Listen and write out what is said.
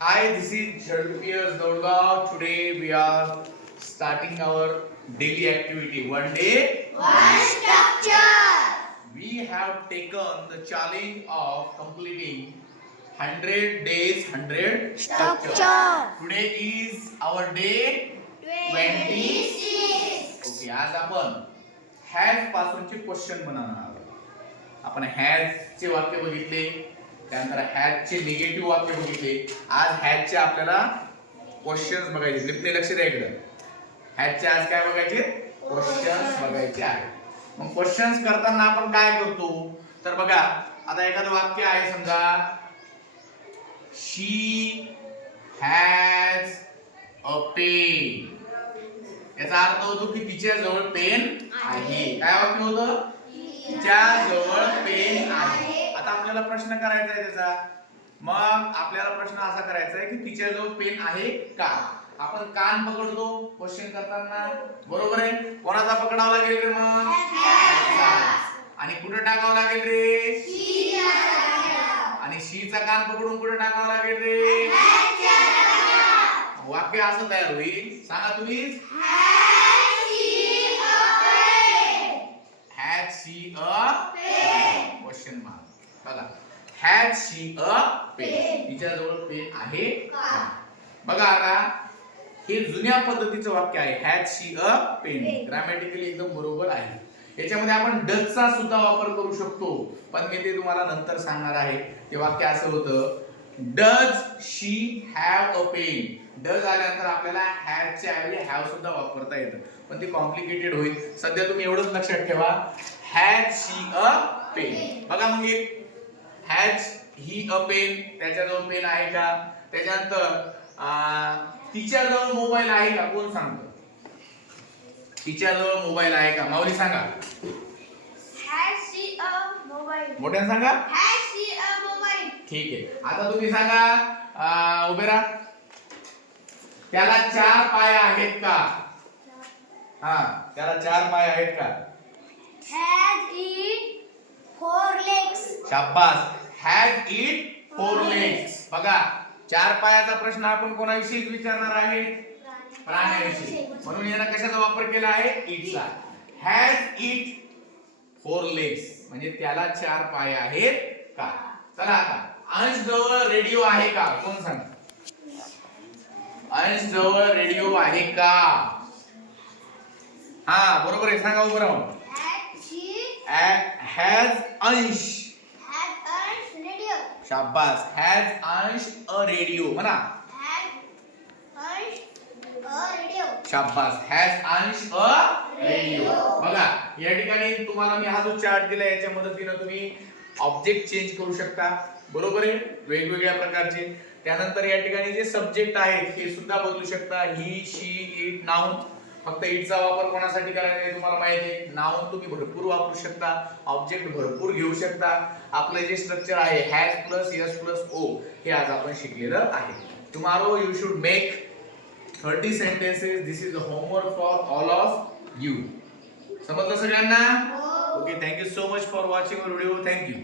Hi, this is Jharvias Dolgaon. Today we are starting our daily activity. One day One structure. we have taken the challenge of completing 100 days, 100 Structure. Today is our day 26. Okay, आज आपण has पासूनचे question बनवणार आहोत. आपण has चे वाक्य बघितले, त्यानंतर हॅज चे निगेटिव्ह वाक्य बघितले. आज हॅज चे आपल्याला क्वेश्चन्स बघायचे. लिपणे लक्ष द्या इकडे. हॅज चे आज काय बघायचे? क्वेश्चन्स बघायचे आहेत. मग क्वेश्चन्स करताना आपण काय करतो तर बघा, आता एखादं वाक्य आहे, समजा शी हॅज अ पेन. याचा अर्थ होतो की तिच्या जवळ पेन आहे. काय वाक्य होतं? तिच्या जवळ पेन आहे. आता आपल्याला प्रश्न करायचा आहे त्याचा. मग आपल्याला प्रश्न असा करायचा आहे की तिच्या जवळ पेन आहे का? आपण कान पकडतो क्वेश्चन करताना, बरोबर आहे. कोणाचा पकडावा लागेल रे मग? आणि कुठे टाकावं लागेल रे? आणि शीचा कान पकडून कुठे टाकावं लागेल रे? वाक्य असं तयार होईल. सांगा तुम्हीच. Had she a pen? Question mark. बघा, had she a pen? तिच्या जवळ पेन आहे का? बघा आता हे जुन्या पद्धतीचं वाक्य आहे. had she a pen. Grammatically एकदम बरोबर आहे. याच्यामध्ये आपण डज चा सुद्धा वापर करू शकतो, पण मी ते तुम्हाला नंतर सांगणार आहे. ते वाक्य असं होतं, does she have a pen. Does आल्यानंतर आपल्याला हॅव च्या ऐवजी हॅव सुद्धा वापरता येतं, पण ते कॉम्प्लिकेटेड होईल. सध्या तुम्ही एवढंच लक्षात ठेवा, हॅज शी अ पेन. बघा मग एक, हॅज ही अ पेन, त्याच्याजवळ पेन आहे का? त्याच्यानंतर तिच्याजवळ मोबाईल आहे का? कोण सांगतं? तिच्याजवळ मोबाईल आहे का? माऊली सांगा. Has she a mobile? मोठ्यानं सांगा. Has she a mobile? ठीक आहे. आता तुम्ही सांगा, उभे राहा. त्याला 4 पाय आहेत का? हा, त्याला 4 पाय आहेत का? Has it 4 legs? शाबास. Has it 4 legs. बघा, 4 पायाचा प्रश्न आपण कोणाविषयी विचारणार आहे? प्राण्याविषयी. म्हणून याला कशाचा वापर केला आहे? इटचा. हॅज इट 4 लेग्स म्हणजे त्याला 4 पाय आहेत का? चला आता, अंश जवळ रेडिओ आहे का? कोण सांग? अंश जवळ रेडिओ आहे का? हा, बरोबर आहे. सांगा उभं राहून. हॅज अंश. Radio. शाबास. हॅज अंश अ रेडिओ म्हणा. Radio. शाबास. हॅज अंश अ रेडिओ. बघा, या ठिकाणी तुम्हाला मी हा जो चार्ट दिला, याच्या मदतीने तुम्ही ऑब्जेक्ट चेंज करू शकता, बरोबर आहे, वेगवेगळ्या प्रकारचे. त्यानंतर या ठिकाणी जे सब्जेक्ट आहेत हे सुद्धा बदलू शकता. ही, शी, इट, नाउन. फक्त इटचा वापर कोणासाठी करायचा आहे तुम्हाला माहिती आहे. नाउन तुम्ही भरपूर वापरू शकता, ऑब्जेक्ट भरपूर घेऊ शकता. आपलं जे स्ट्रक्चर आहे has plus S plus O, हे आज आपण शिकलेलं आहे. Tomorrow you should make 30 sentences. This is the homework for all of you. समजलं सगळ्यांना? Okay, thank you so much for watching our video. Thank you.